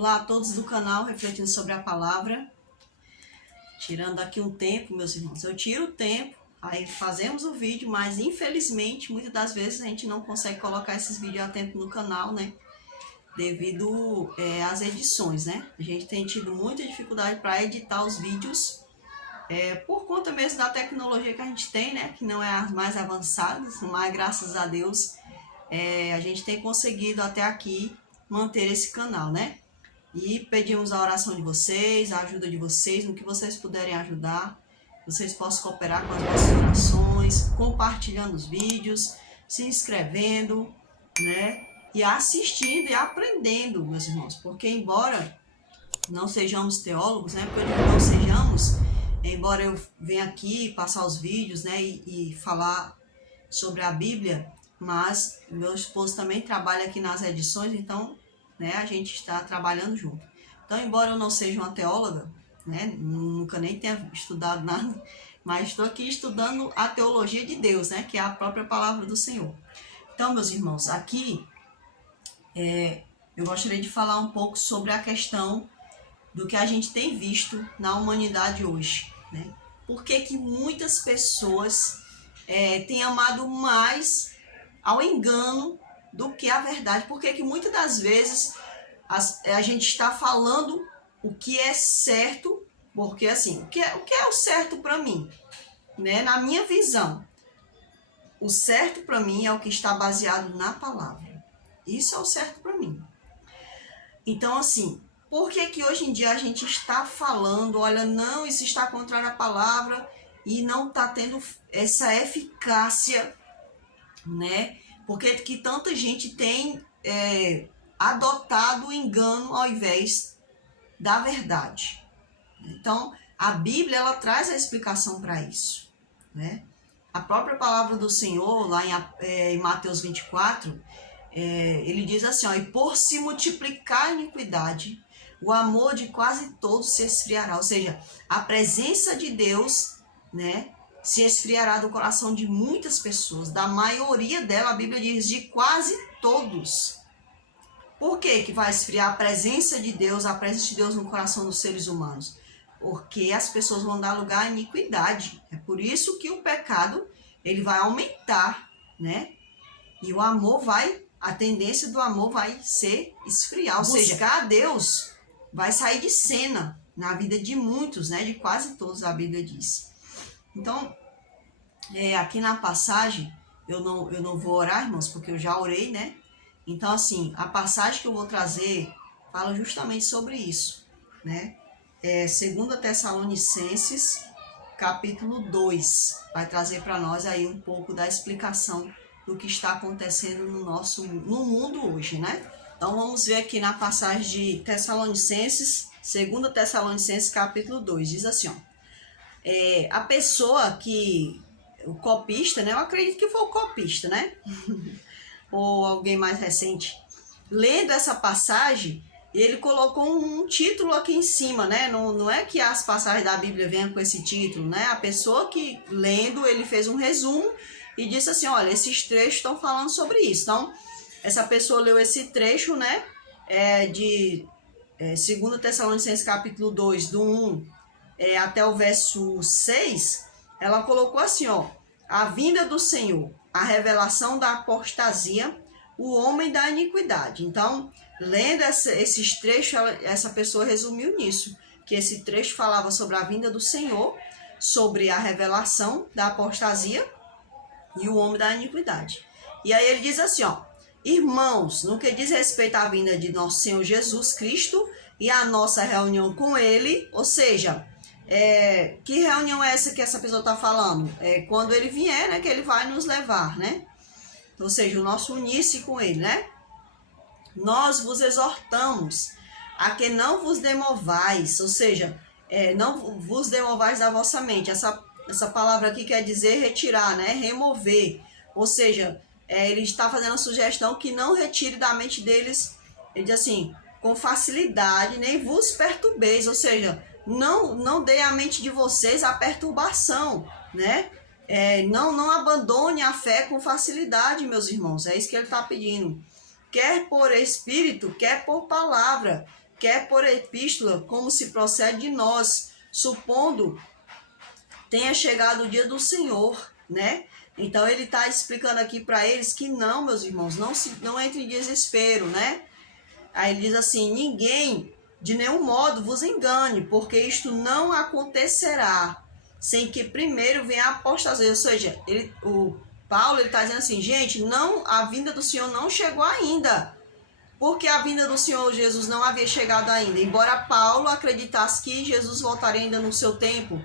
Olá a todos do canal Refletindo sobre a Palavra. Tirando aqui um tempo, meus irmãos. Eu tiro o tempo, aí fazemos o vídeo, mas infelizmente, muitas das vezes a gente não consegue colocar esses vídeos a tempo no canal, né? Devido às edições, né? A gente tem tido muita dificuldade para editar os vídeos, por conta mesmo da tecnologia que a gente tem, né? Que não é as mais avançadas, mas graças a Deus a gente tem conseguido até aqui manter esse canal, né? E pedimos a oração de vocês, a ajuda de vocês, no que vocês puderem ajudar. Vocês possam cooperar com as nossas orações, compartilhando os vídeos, se inscrevendo, né? E assistindo e aprendendo, meus irmãos. Porque embora não sejamos teólogos, né? Porque não sejamos, embora eu venha aqui passar os vídeos, né? E falar sobre a Bíblia, mas meu esposo também trabalha aqui nas edições, então, né, a gente está trabalhando junto. Então, embora eu não seja uma teóloga, né, nunca nem tenha estudado nada, mas estou aqui estudando a teologia de Deus, né, que é a própria palavra do Senhor. Então, meus irmãos, aqui eu gostaria de falar um pouco sobre a questão do que a gente tem visto na humanidade hoje, né? Por que que muitas pessoas têm amado mais ao engano do que a verdade? Porque que muitas das vezes a gente está falando o que é certo, porque assim, o que é o certo para mim, né? Na minha visão, o certo para mim é o que está baseado na palavra. Isso é o certo para mim. Então, assim, por que que hoje em dia a gente está falando, olha, não, isso está contrário à palavra e não está tendo essa eficácia, né? Porque que tanta gente tem adotado o engano ao invés da verdade. Então, a Bíblia, ela traz a explicação para isso, né? A própria palavra do Senhor, lá em Mateus 24, ele diz assim, ó, e por se multiplicar a iniquidade, o amor de quase todos se esfriará. Ou seja, a presença de Deus, né, se esfriará do coração de muitas pessoas, da maioria dela, a Bíblia diz, de quase todos. Por que que vai esfriar a presença de Deus no coração dos seres humanos? Porque as pessoas vão dar lugar à iniquidade. É por isso que o pecado, ele vai aumentar, né? E o amor a tendência do amor vai ser esfriar. Ou seja, buscar a Deus vai sair de cena na vida de muitos, né? De quase todos, a Bíblia diz. Então, aqui na passagem, eu não vou orar, irmãos, porque eu já orei, né? Então, assim, a passagem que eu vou trazer fala justamente sobre isso, né? 2 Tessalonicenses, capítulo 2, vai trazer para nós aí um pouco da explicação do que está acontecendo no mundo hoje, né? Então, vamos ver aqui na passagem de Tessalonicenses, 2 Tessalonicenses, capítulo 2, diz assim, ó. A pessoa o copista, né? Eu acredito que foi o copista, né? Ou alguém mais recente. Lendo essa passagem, ele colocou um título aqui em cima, né? Não é que as passagens da Bíblia venham com esse título, né? A pessoa que, lendo, ele fez um resumo e disse assim, olha, esses trechos estão falando sobre isso. Então, essa pessoa leu esse trecho, né? De 2 Tessalonicenses, capítulo 2, do 1 até o verso 6, ela colocou assim, ó, a vinda do Senhor, a revelação da apostasia, o homem da iniquidade. Então, lendo esses trechos, essa pessoa resumiu nisso, que esse trecho falava sobre a vinda do Senhor, sobre a revelação da apostasia e o homem da iniquidade. E aí ele diz assim, ó, irmãos, no que diz respeito à vinda de nosso Senhor Jesus Cristo e a nossa reunião com Ele, ou seja, que reunião é essa que essa pessoa está falando? Quando ele vier, né, que ele vai nos levar, né? Ou seja, o nosso unir-se com ele, né? Nós vos exortamos a que não vos demovais, ou seja, não vos demovais da vossa mente. Essa palavra aqui quer dizer retirar, né? Remover. Ou seja, ele está fazendo a sugestão que não retire da mente deles, ele diz assim, com facilidade, nem vos perturbeis, ou seja, não dê à mente de vocês a perturbação, né? Não abandone a fé com facilidade, meus irmãos. É isso que ele está pedindo. Quer por espírito, quer por palavra. quer por epístola, como se procede de nós, supondo tenha chegado o dia do Senhor, né? Então ele está explicando aqui para eles que não, meus irmãos, não entre em desespero, né? Aí ele diz assim: ninguém de nenhum modo vos engane, porque isto não acontecerá sem que primeiro venha a apostasia. Ou seja, o Paulo está dizendo assim: gente, a vinda do Senhor não chegou ainda, porque a vinda do Senhor Jesus não havia chegado ainda. Embora Paulo acreditasse que Jesus voltaria ainda no seu tempo,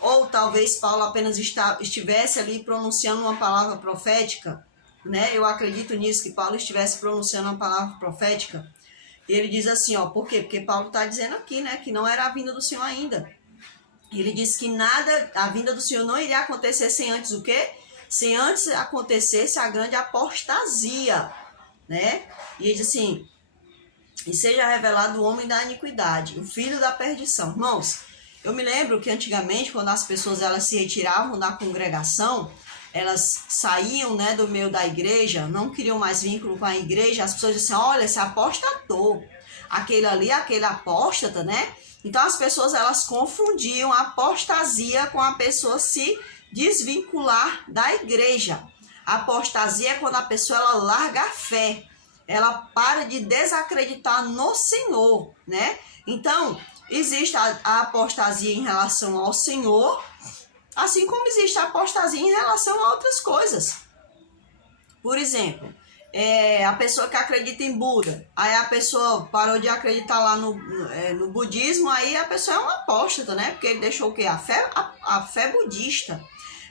ou talvez Paulo apenas estivesse ali pronunciando uma palavra profética, né? Eu acredito nisso, que Paulo estivesse pronunciando uma palavra profética. E ele diz assim, ó, por quê? Porque Paulo está dizendo aqui, né, que não era a vinda do Senhor ainda. Ele diz que a vinda do Senhor não iria acontecer sem antes o quê? Sem antes acontecesse a grande apostasia, né? E ele diz assim: e seja revelado o homem da iniquidade, o filho da perdição. Irmãos, eu me lembro que antigamente, quando as pessoas elas se retiravam da congregação, elas saíam, né, do meio da igreja, não queriam mais vínculo com a igreja, as pessoas diziam: olha, esse apostatou, aquele ali, aquele apóstata, né? Então as pessoas elas confundiam a apostasia com a pessoa se desvincular da igreja. A apostasia é quando a pessoa ela larga a fé, ela para de desacreditar no Senhor, né? Então, existe a apostasia em relação ao Senhor, assim como existe a apostasia em relação a outras coisas. Por exemplo, a pessoa que acredita em Buda, aí a pessoa parou de acreditar lá no budismo, aí a pessoa é um apóstata, né? Porque ele deixou o quê? A fé budista.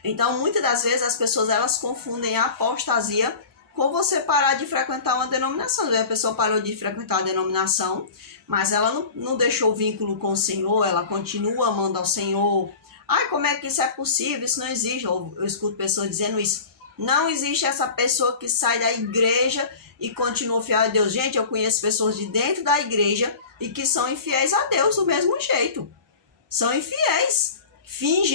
Então, muitas das vezes as pessoas elas confundem a apostasia com você parar de frequentar uma denominação. A pessoa parou de frequentar a denominação, mas ela não deixou o vínculo com o Senhor, ela continua amando ao Senhor. Ai, como é que isso é possível? Isso não existe. Eu escuto pessoas dizendo isso. Não existe essa pessoa que sai da igreja e continua fiel a Deus. Gente, eu conheço pessoas de dentro da igreja e que são infiéis a Deus do mesmo jeito. São infiéis.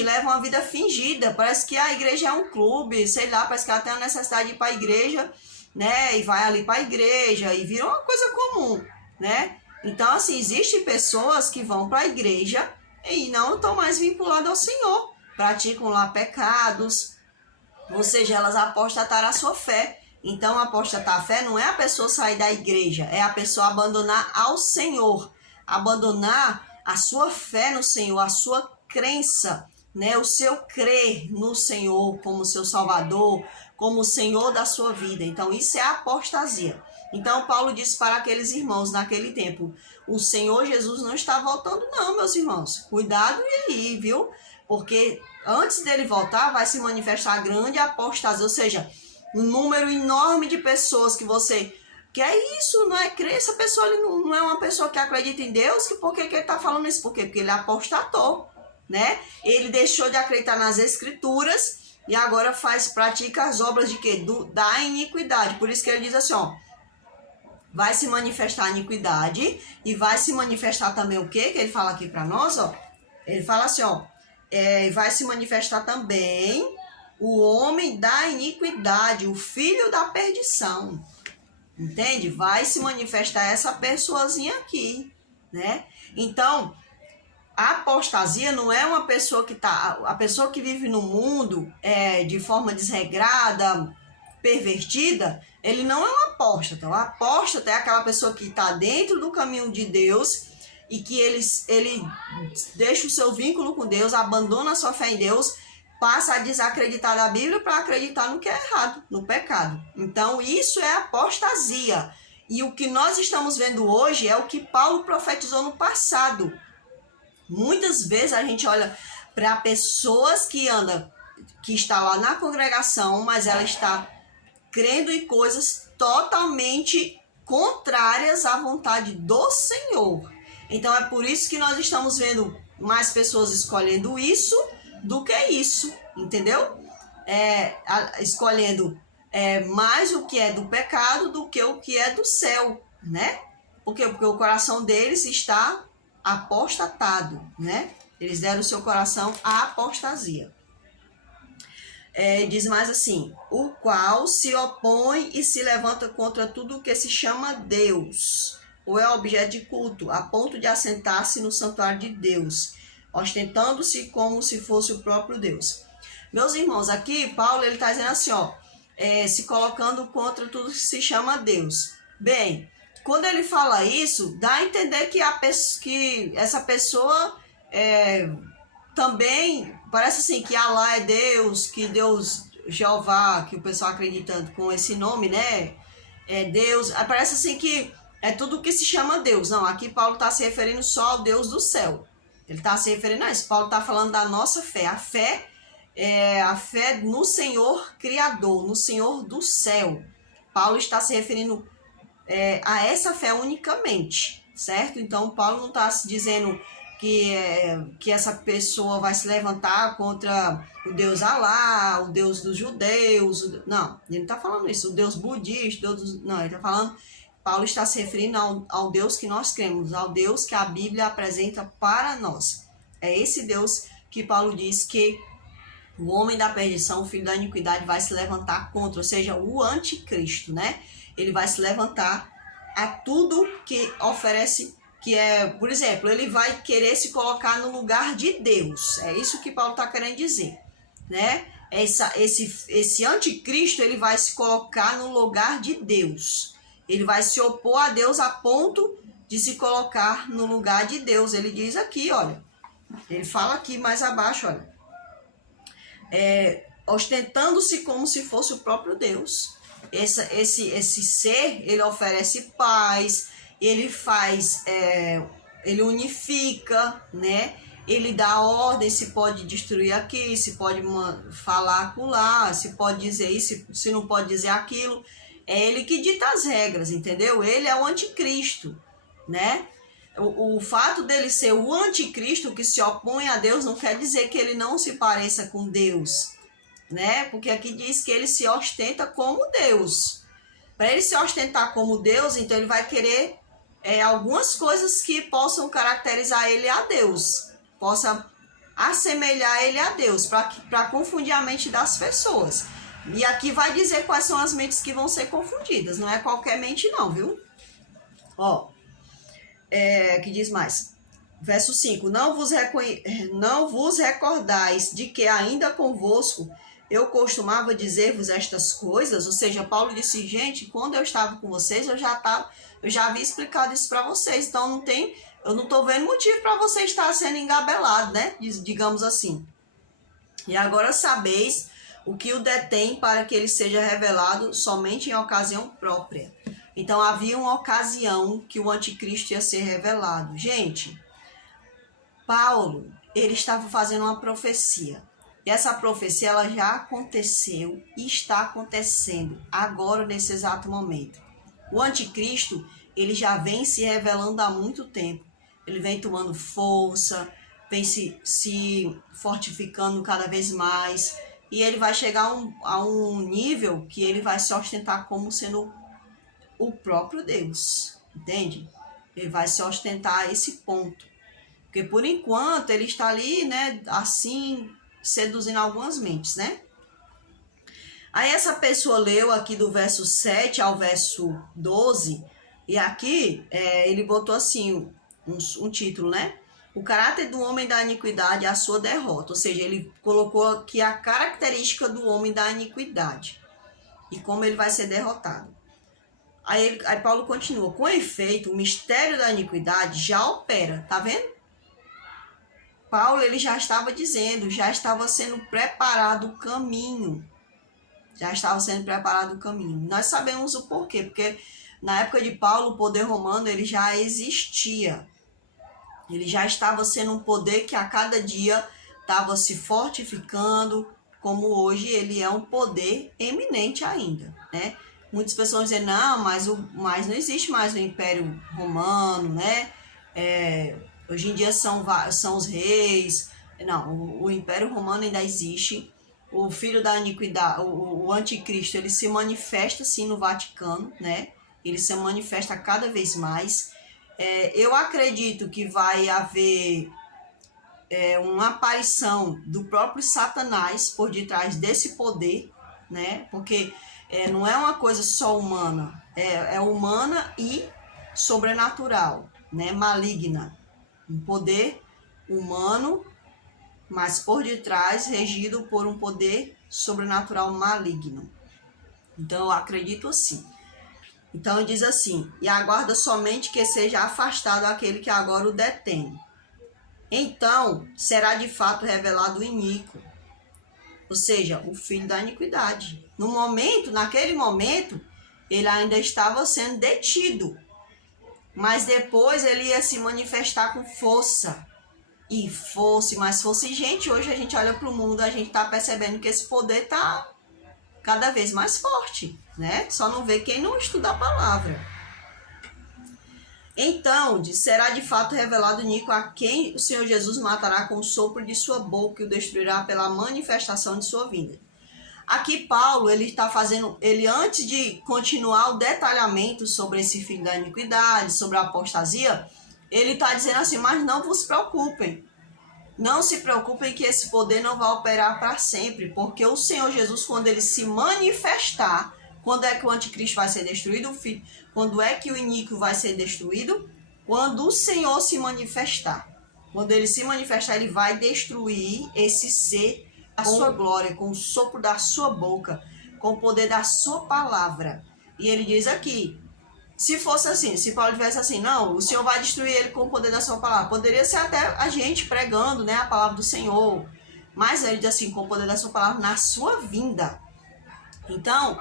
Levam uma vida fingida. Parece que a igreja é um clube, sei lá, parece que ela tem a necessidade de ir para a igreja, né? E vai ali para a igreja e vira uma coisa comum, né? Então, assim, existem pessoas que vão para a igreja e não estão mais vinculadas ao Senhor. Praticam lá pecados, ou seja, elas apostataram a sua fé. Então, apostatar a fé não é a pessoa sair da igreja, é a pessoa abandonar ao Senhor, abandonar a sua fé no Senhor, a sua crença, né? O seu crer no Senhor como seu Salvador, como o Senhor da sua vida. Então, isso é apostasia. Então, Paulo disse para aqueles irmãos naquele tempo: o Senhor Jesus não está voltando, não, meus irmãos. Cuidado aí, viu? Porque antes dele voltar, vai se manifestar a grande apostasia, ou seja, um número enorme de pessoas que você... Que é isso, não é crer? Essa pessoa ali não é uma pessoa que acredita em Deus. Por que ele está falando isso? Por quê? Porque ele apostatou, né? Ele deixou de acreditar nas Escrituras e agora pratica as obras de quê? Da iniquidade. Por isso que ele diz assim, ó: vai se manifestar a iniquidade e vai se manifestar também o quê? Que ele fala aqui para nós, ó. Ele fala assim, ó: vai se manifestar também o homem da iniquidade, o filho da perdição. Entende? Vai se manifestar essa pessoazinha aqui, né? Então, a apostasia não é uma pessoa que a pessoa que vive no mundo de forma desregrada, pervertida, ele não é um apóstata. O apóstata é aquela pessoa que está dentro do caminho de Deus e que ele deixa o seu vínculo com Deus, abandona a sua fé em Deus, passa a desacreditar da Bíblia para acreditar no que é errado, no pecado. Então, isso é apostasia. E o que nós estamos vendo hoje é o que Paulo profetizou no passado. Muitas vezes a gente olha para pessoas que está lá na congregação, mas ela está crendo em coisas totalmente contrárias à vontade do Senhor. Então, é por isso que nós estamos vendo mais pessoas escolhendo isso do que isso, entendeu? Escolhendo mais o que é do pecado do que o que é do céu, né? Porque o coração deles está apostatado, né? Eles deram o seu coração à apostasia. Diz mais assim: o qual se opõe e se levanta contra tudo o que se chama Deus, ou é objeto de culto, a ponto de assentar-se no santuário de Deus, ostentando-se como se fosse o próprio Deus. Meus irmãos, aqui Paulo ele está dizendo assim, ó, se colocando contra tudo que se chama Deus. Bem, quando ele fala isso, dá a entender que essa pessoa também, parece assim, que Alá é Deus, que Deus, Jeová, que o pessoal acredita com esse nome, né? É Deus, parece assim que é tudo que se chama Deus. Não, aqui Paulo está se referindo só ao Deus do céu. Ele está se referindo a isso. Paulo está falando da nossa fé. A fé no Senhor Criador, no Senhor do céu. Paulo está se referindo a essa fé unicamente, certo? Então, Paulo não está se dizendo que essa pessoa vai se levantar contra o Deus Alá, o Deus dos judeus. Não, ele não está falando isso. O Deus budista, não, ele está falando... Paulo está se referindo ao Deus que nós cremos, ao Deus que a Bíblia apresenta para nós. É esse Deus que Paulo diz que o homem da perdição, o filho da iniquidade, vai se levantar contra, ou seja, o anticristo, né? Ele vai se levantar a tudo que oferece, que é, por exemplo, ele vai querer se colocar no lugar de Deus. É isso que Paulo está querendo dizer, né? Esse anticristo, ele vai se colocar no lugar de Deus. Ele vai se opor a Deus a ponto de se colocar no lugar de Deus. Ele diz aqui, olha, ele fala aqui mais abaixo, olha, ostentando-se como se fosse o próprio Deus. Esse ser, ele oferece paz, ele faz, ele unifica, né? Ele dá ordem, se pode destruir aqui, se pode falar acolá, se pode dizer isso, se não pode dizer aquilo. É ele que dita as regras, entendeu? Ele é o anticristo, né? O fato dele ser o anticristo que se opõe a Deus não quer dizer que ele não se pareça com Deus, né? Porque aqui diz que ele se ostenta como Deus. Para ele se ostentar como Deus, então ele vai querer algumas coisas que possam caracterizar ele a Deus, possa assemelhar ele a Deus, para confundir a mente das pessoas. E aqui vai dizer quais são as mentes que vão ser confundidas. Não é qualquer mente não, viu? Ó, que diz mais. Verso 5. Não vos recordais de que ainda convosco eu costumava dizer-vos estas coisas? Ou seja, Paulo disse, gente, quando eu estava com vocês, eu já havia explicado isso para vocês. Então eu não estou vendo motivo para você estar sendo engabelado, né? Digamos assim. E agora sabeis o que o detém para que ele seja revelado somente em ocasião própria. Então havia uma ocasião que o anticristo ia ser revelado. Gente, Paulo, ele estava fazendo uma profecia. E essa profecia ela já aconteceu e está acontecendo agora nesse exato momento. O anticristo, ele já vem se revelando há muito tempo. Ele vem tomando força, vem se fortificando cada vez mais. E ele vai chegar a um nível que ele vai se ostentar como sendo o próprio Deus, entende? Ele vai se ostentar a esse ponto. Porque por enquanto ele está ali, né, assim, seduzindo algumas mentes, né? Aí essa pessoa leu aqui do verso 7 ao verso 12, e aqui ele botou assim, um título, né? O caráter do homem da iniquidade é a sua derrota. Ou seja, ele colocou aqui a característica do homem da iniquidade e como ele vai ser derrotado. Aí Paulo continua. Com efeito, o mistério da iniquidade já opera. Tá vendo? Paulo ele já estava dizendo, já estava sendo preparado o caminho. Já estava sendo preparado o caminho. Nós sabemos o porquê. Porque na época de Paulo, o poder romano ele já existia. Ele já estava sendo um poder que a cada dia estava se fortificando, como hoje ele é um poder eminente ainda, né? Muitas pessoas dizem, não, mas não existe mais o Império Romano, né? Hoje em dia são os reis. Não, o Império Romano ainda existe. O filho da iniquidade, o anticristo, ele se manifesta sim no Vaticano, né? Ele se manifesta cada vez mais. Eu acredito que vai haver uma aparição do próprio Satanás por detrás desse poder, né? Porque não é uma coisa só humana, é humana e sobrenatural, né, maligna, um poder humano, mas por detrás regido por um poder sobrenatural maligno. Então eu acredito assim. Então diz assim: e aguarda somente que seja afastado aquele que agora o detém. Então será de fato revelado o iníquo, ou seja, o filho da iniquidade. Naquele momento, ele ainda estava sendo detido, mas depois ele ia se manifestar com força. E fosse. Gente, hoje a gente olha para o mundo, a gente está percebendo que esse poder está cada vez mais forte, né? Só não vê quem não estuda a palavra. Então, será de fato revelado o iníquo, a quem o Senhor Jesus matará com o sopro de sua boca e o destruirá pela manifestação de sua vinda. Aqui Paulo, ele antes de continuar o detalhamento sobre esse filho da iniquidade, sobre a apostasia, ele está dizendo assim: mas não vos preocupem. Não se preocupem que esse poder não vai operar para sempre, porque o Senhor Jesus, quando ele se manifestar, quando é que o anticristo vai ser destruído? Quando é que o iníquo vai ser destruído? Quando o Senhor se manifestar. Quando ele se manifestar, ele vai destruir esse ser com a sua glória, com o sopro da sua boca, com o poder da sua palavra. E ele diz aqui, se fosse assim, se Paulo tivesse assim, não, o Senhor vai destruir ele com o poder da sua palavra. Poderia ser até a gente pregando, né, a palavra do Senhor. Mas ele diz assim, com o poder da sua palavra na sua vinda. Então,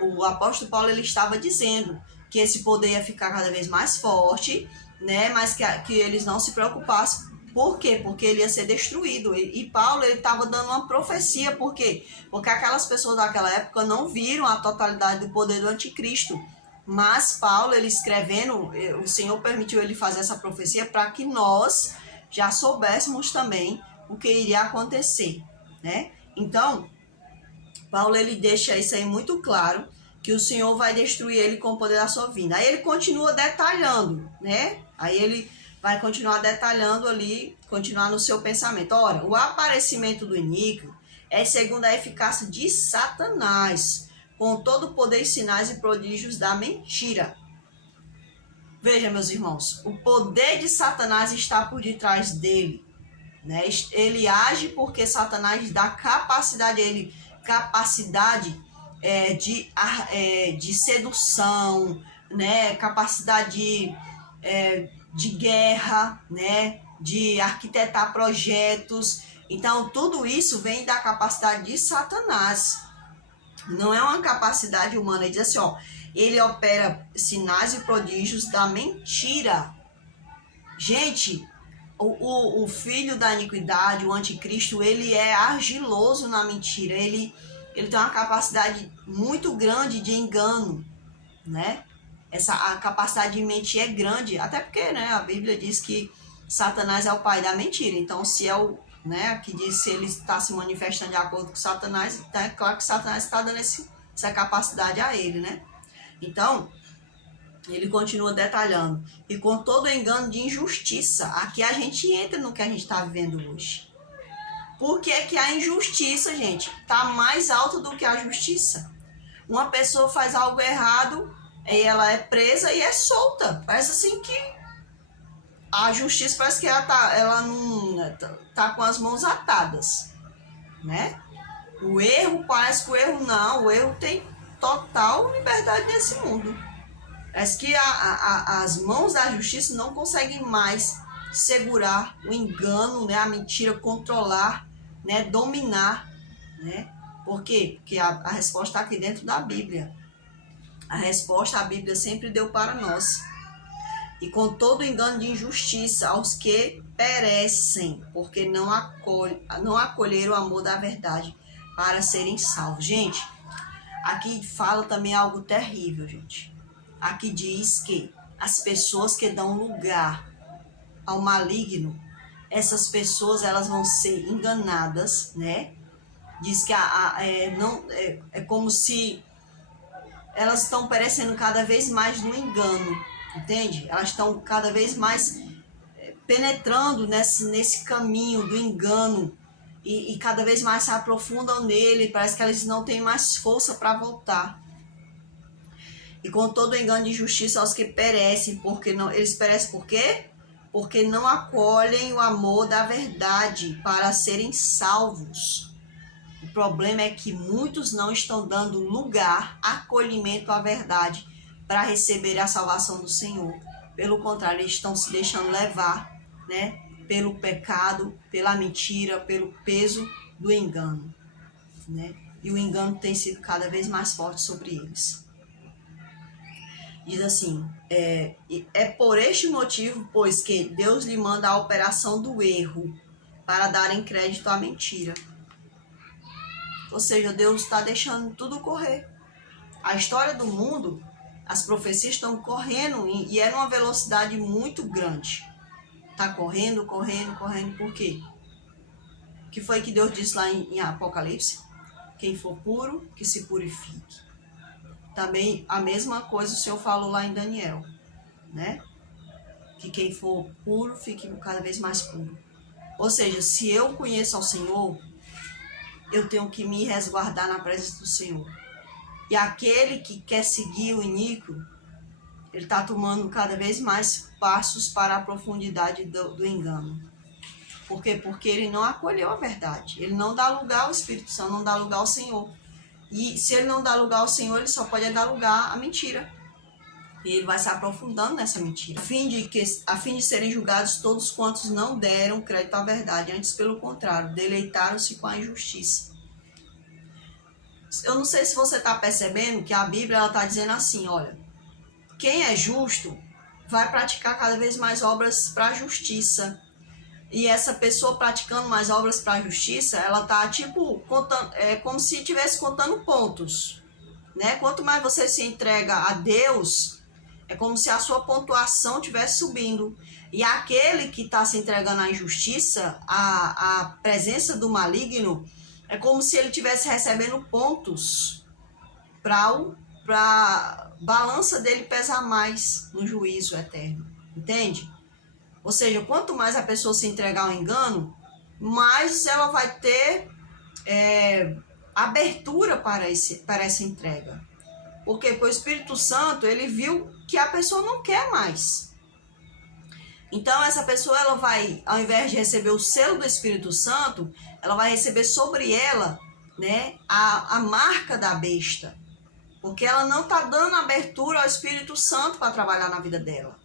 o apóstolo Paulo, ele estava dizendo que esse poder ia ficar cada vez mais forte, né, mas que eles não se preocupassem. Por quê? Porque ele ia ser destruído. E Paulo, ele estava dando uma profecia. Por quê? Porque aquelas pessoas daquela época não viram a totalidade do poder do anticristo. Mas Paulo, ele escrevendo, o Senhor permitiu ele fazer essa profecia para que nós já soubéssemos também o que iria acontecer, né? Então, Paulo, ele deixa isso aí muito claro, que o Senhor vai destruir ele com o poder da sua vinda. Aí ele continua detalhando, né? Aí ele vai continuar detalhando ali, continuar no seu pensamento. Ora, o aparecimento do iníquo é segundo a eficácia de Satanás, com todo o poder, sinais e prodígios da mentira. Veja, meus irmãos, o poder de Satanás está por detrás dele, né? Ele age porque Satanás dá capacidade a ele, de sedução, né? Capacidade de guerra, né? De arquitetar projetos. Então, tudo isso vem da capacidade de Satanás. Não é uma capacidade humana. Ele diz assim, ó, ele opera sinais e prodígios da mentira. Gente, o filho da iniquidade, o anticristo, ele é argiloso na mentira. Ele tem uma capacidade muito grande de engano, né? A capacidade de mentir é grande, até porque, né, a Bíblia diz que Satanás é o pai da mentira. Então, se é o, né, que diz se ele está se manifestando de acordo com Satanás, então é claro que Satanás está dando essa capacidade a ele, né? Então, ele continua detalhando. E com todo o engano de injustiça, aqui a gente entra no que a gente está vivendo hoje. Por que que a injustiça, gente, está mais alta do que a justiça? Uma pessoa faz algo errado, e ela é presa e é solta. Parece assim que a justiça parece que ela não tá com as mãos atadas, né? O erro, parece que o erro tem total liberdade nesse mundo. Parece que as mãos da justiça não conseguem mais segurar o engano, né? A mentira, controlar, né? Dominar, né? Por quê? Porque a resposta está aqui dentro da Bíblia. A resposta a Bíblia sempre deu para nós. E com todo o engano de injustiça aos que perecem, porque não acolheram o amor da verdade para serem salvos. Gente, aqui fala também algo terrível, gente. Aqui diz que as pessoas que dão lugar ao maligno, essas pessoas elas vão ser enganadas, né? Diz que é como se elas estão perecendo cada vez mais no engano, entende? Elas estão cada vez mais penetrando nesse caminho do engano e cada vez mais se aprofundam nele. Parece que elas não têm mais força para voltar. E com todo engano de justiça aos que perecem, porque não, eles perecem por quê? Porque não acolhem o amor da verdade para serem salvos. O problema é que muitos não estão dando lugar, acolhimento à verdade para receber a salvação do Senhor. Pelo contrário, eles estão se deixando levar, né, pelo pecado, pela mentira, pelo peso do engano, né? E o engano tem sido cada vez mais forte sobre eles. Diz assim, é por este motivo, pois que Deus lhe manda a operação do erro, para darem crédito à mentira. Ou seja, Deus está deixando tudo correr. A história do mundo, as profecias estão correndo e é numa velocidade muito grande. Está correndo, por quê? O que foi que Deus disse lá em Apocalipse? Quem for puro, que se purifique. Também a mesma coisa o Senhor falou lá em Daniel, né? Que quem for puro, fique cada vez mais puro. Ou seja, se eu conheço ao Senhor, eu tenho que me resguardar na presença do Senhor. E aquele que quer seguir o iníquo, ele está tomando cada vez mais passos para a profundidade do engano. Por quê? Porque ele não acolheu a verdade. Ele não dá lugar ao Espírito Santo, não dá lugar ao Senhor. E se ele não dá lugar ao Senhor, ele só pode dar lugar à mentira. E ele vai se aprofundando nessa mentira. A fim de serem julgados todos quantos não deram crédito à verdade. Antes, pelo contrário, deleitaram-se com a injustiça. Eu não sei se você está percebendo que a Bíblia está dizendo assim, olha, quem é justo vai praticar cada vez mais obras para a justiça. E essa pessoa praticando mais obras para a justiça, ela está tipo contando, como se estivesse contando pontos, né? Quanto mais você se entrega a Deus, é como se a sua pontuação estivesse subindo. E aquele que está se entregando à injustiça, à presença do maligno, é como se ele estivesse recebendo pontos para a balança dele pesar mais no juízo eterno, entende? Ou seja, quanto mais a pessoa se entregar ao engano, mais ela vai ter abertura para essa entrega. Porque o Espírito Santo, ele viu que a pessoa não quer mais. Então, essa pessoa, ela vai, ao invés de receber o selo do Espírito Santo, ela vai receber sobre ela, né, a marca da besta. Porque ela não está dando abertura ao Espírito Santo para trabalhar na vida dela.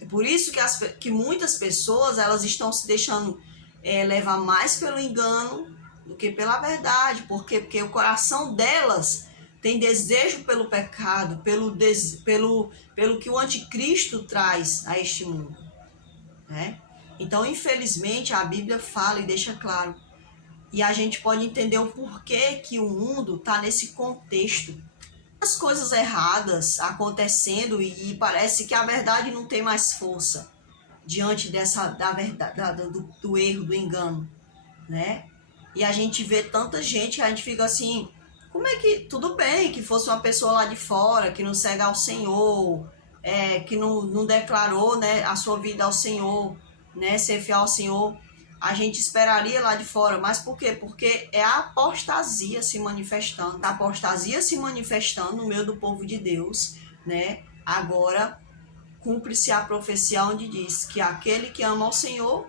É por isso que muitas pessoas, elas estão se deixando levar mais pelo engano do que pela verdade. Por quê? Porque o coração delas tem desejo pelo pecado, pelo que o anticristo traz a este mundo, né? Então, infelizmente, a Bíblia fala e deixa claro. E a gente pode entender o porquê que o mundo está nesse contexto. As coisas erradas acontecendo e parece que a verdade não tem mais força diante da verdade, do erro, do engano, né? E a gente vê tanta gente, a gente fica assim, como é que, tudo bem que fosse uma pessoa lá de fora, que não segue ao Senhor, que não declarou, né, a sua vida ao Senhor, né, ser fiel ao Senhor, a gente esperaria lá de fora. Mas por quê? Porque é a apostasia se manifestando. A apostasia se manifestando no meio do povo de Deus, né? Agora, cumpre-se a profecia onde diz que aquele que ama ao Senhor,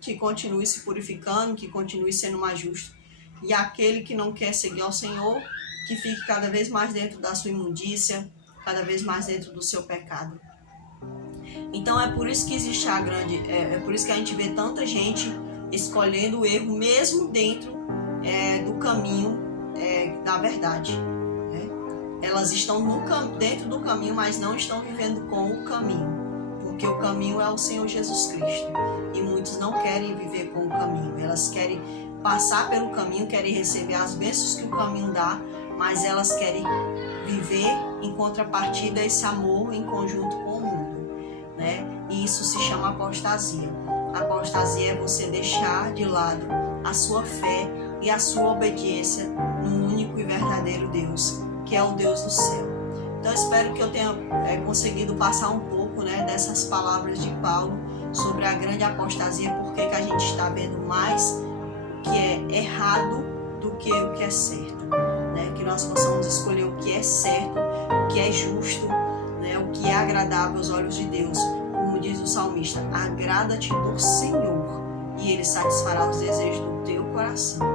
que continue se purificando, que continue sendo mais justo. E aquele que não quer seguir ao Senhor, que fique cada vez mais dentro da sua imundícia, cada vez mais dentro do seu pecado. Então é por isso que existe por isso que a gente vê tanta gente escolhendo o erro mesmo dentro do caminho da verdade, né? Elas estão dentro do caminho, mas não estão vivendo com o caminho, porque o caminho é o Senhor Jesus Cristo, e muitos não querem viver com o caminho. Elas querem passar pelo caminho, querem receber as bênçãos que o caminho dá, mas elas querem viver em contrapartida esse amor em conjunto com o mundo, né? E isso se chama apostasia. Apostasia é você deixar de lado a sua fé e a sua obediência no único e verdadeiro Deus, que é o Deus do céu. Então, espero que eu tenha conseguido passar um pouco, né, dessas palavras de Paulo sobre a grande apostasia, porque que a gente está vendo mais que é errado do que o que é certo, né? Que nós nós possamos escolher o que é certo, o que é justo, né, o que é agradável aos olhos de Deus. Como diz o salmista, agrada-te do Senhor e Ele satisfará os desejos do teu coração.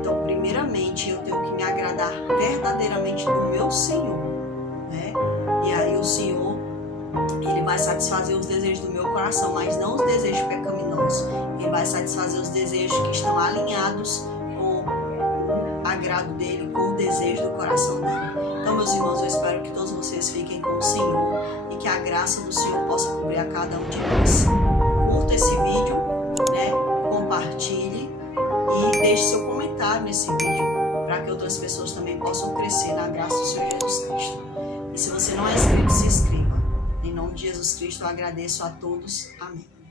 Então, primeiramente, eu tenho que me agradar verdadeiramente do meu Senhor, né? E aí o Senhor, Ele vai satisfazer os desejos do meu coração, mas não os desejos pecaminosos. Ele vai satisfazer os desejos que estão alinhados com o agrado dele, com o desejo do coração dele. Então, meus irmãos, eu espero que todos vocês fiquem com o Senhor e que a graça do Senhor possa cobrir a cada um de nós. Curta esse vídeo, né? Compartilhe e deixe seu comentário nesse vídeo para que outras pessoas também possam crescer na graça do Senhor Jesus Cristo. E se você não é inscrito, se inscreva. Em nome de Jesus Cristo, eu agradeço a todos. Amém.